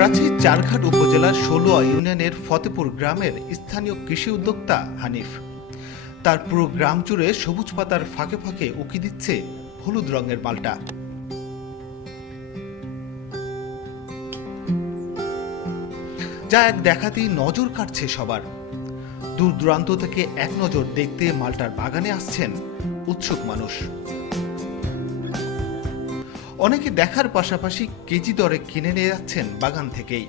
রাজশাহীর চারঘাট উপজেলার ষোলোয়া ইউনিয়নের ফতেপুর গ্রামের স্থানীয় কৃষি উদ্যোক্তা হানিফ। তার পুরো গ্রাম জুড়ে সবুজ পাতার ফাঁকে ফাঁকে উকি দিচ্ছে হলুদ রঙের মালটা। যা এক দেখাতেই নজর কাটছে সবার। দূর দূরান্ত থেকে এক নজর দেখতে মালটার বাগানে আসছেন উৎসুক মানুষ। অনেকে দেখার পাশাপাশি কেজি দরে কিনে নিয়ে যাচ্ছেন বাগান থেকেই।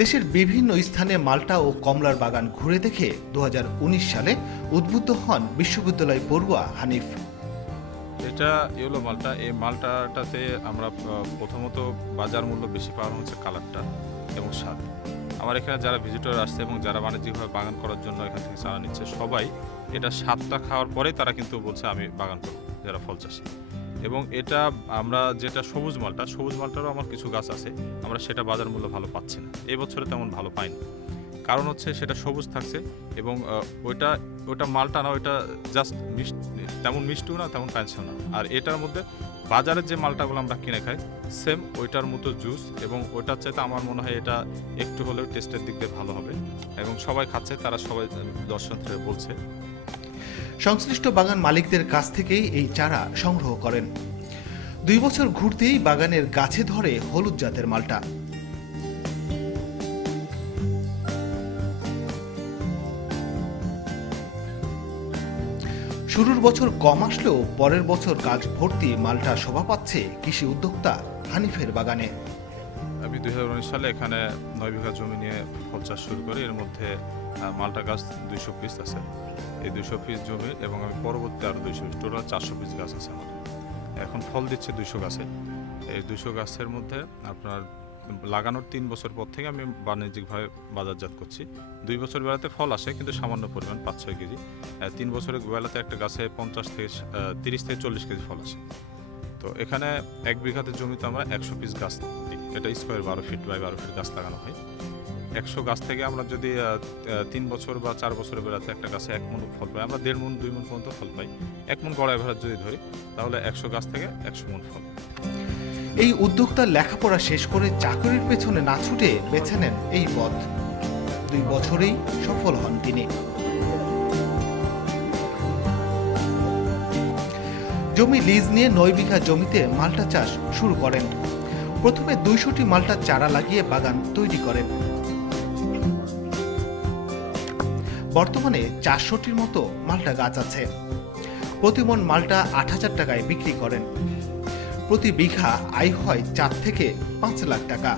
দেশের বিভিন্ন স্থানে মাল্টা ও কমলার বাগান ঘুরে দেখে দু হাজার উনিশ সালে উদ্বুদ্ধ হন বিশ্ববিদ্যালয় পড়ুয়া হানিফ। এটা ইয়েলো মালটা। এই মালটাটাতে আমরা প্রথমত বাজার মূল্য বেশি পাওয়ানো হচ্ছে কালারটা এবং স্বাদ। আমার এখানে যারা ভিজিটর আসছে এবং যারা বাণিজ্যিকভাবে বাগান করার জন্য এখান থেকে চারা নিচ্ছে, সবাই এটা স্বাদটা খাওয়ার পরেই তারা কিন্তু বলছে, আমি বাগান করব। যারা ফল চাষি। এবং এটা আমরা যেটা সবুজ মালটা, সবুজ মালটারও আমার কিছু গাছ আছে, আমরা সেটা বাজার মূল্য ভালো পাচ্ছি না। এই বছরে তেমন ভালো পাইনি। কারণ হচ্ছে সেটা সবুজ থাকছে এবং ওইটা ওইটা মালটা না, ওইটা জাস্ট মিষ্টি, তেমন মিষ্টিও না, তেমন পাইছেও না। আর এটার মধ্যে বাজারের যে মালটাগুলো আমরা কিনে খাই সেম ওইটার মতো জুস এবং ওইটার চাইতে আমার মনে হয় এটা একটু হলেও টেস্টের দিক দিয়ে ভালো হবে এবং সবাই খাচ্ছে, তারা সবাই দর্শনার্থীরা বলছে। সংশ্লিষ্ট বাগান মালিকদের কাছ থেকেই এই চারা সংগ্রহ করেন। দুই বছর ঘুরতেই বাগানের গাছে ধরে হলুদ জাতের মালটা। শুরুর বছর কম আসলেও পরের বছর গাছ ভর্তি মালটা শোভা পাচ্ছে কৃষি উদ্যোক্তা হানিফের বাগানে। আমি দু হাজার উনিশ সালে এখানে নয় বিঘা জমি নিয়ে ফল চাষ শুরু করি। এর মধ্যে মালটা গাছ দুইশো পিস আছে। এই দুইশো পিস জমি এবং আমি পরবর্তী আরও দুইশো পিস টোটাল চারশো পিস গাছ আছে আমার এখন ফল দিচ্ছে দুইশো গাছে। এই দুইশো গাছের মধ্যে আপনার লাগানোর তিন বছর পর থেকে আমি বাণিজ্যিকভাবে বাজারজাত করছি। দুই বছর বেলাতে ফল আসে, কিন্তু সামান্য পরিমাণ, পাঁচ ছয় কেজি। তিন বছরের বেলাতে একটা গাছে পঞ্চাশ থেকে তিরিশ থেকে চল্লিশ কেজি ফল আসে। তো এখানে এক বিঘাতে জমিতে আমরা একশো পিস গাছ দিই। এটা স্কোয়ার বারো ফিট বাই বারো ফিট গাছ লাগানো হয়। একশো গাছ থেকে আমরা যদি তিন বছর বা চার বছরের বেলাতে একটা গাছে এক মন ফল পাই, আমরা দেড় মন, দুই মন পর্যন্ত ফল পাই। এক মন গড় অ্যাভারেজ যদি ধরি, তাহলে একশো গাছ থেকে একশো মন ফল। এই উদ্যোক্তা লেখাপড়া শেষ করে চাকরির পেছনে না ছুটে বেছে নেন এই পথ। দুই বছরেই সফল হন তিনি। জমি লিজ নিয়ে নয় বিঘা জমিতে মাল্টা চাষ শুরু করেন। প্রথমে দুইশোটি মাল্টা চারা লাগিয়ে বাগান তৈরি করেন। বর্তমানে চারশোটির মতো মাল্টা গাছ আছে। প্রতিমন মাল্টা আট হাজার টাকায় বিক্রি করেন। প্রতি বিঘা আয় হয় চার থেকে পাঁচ লাখ টাকা।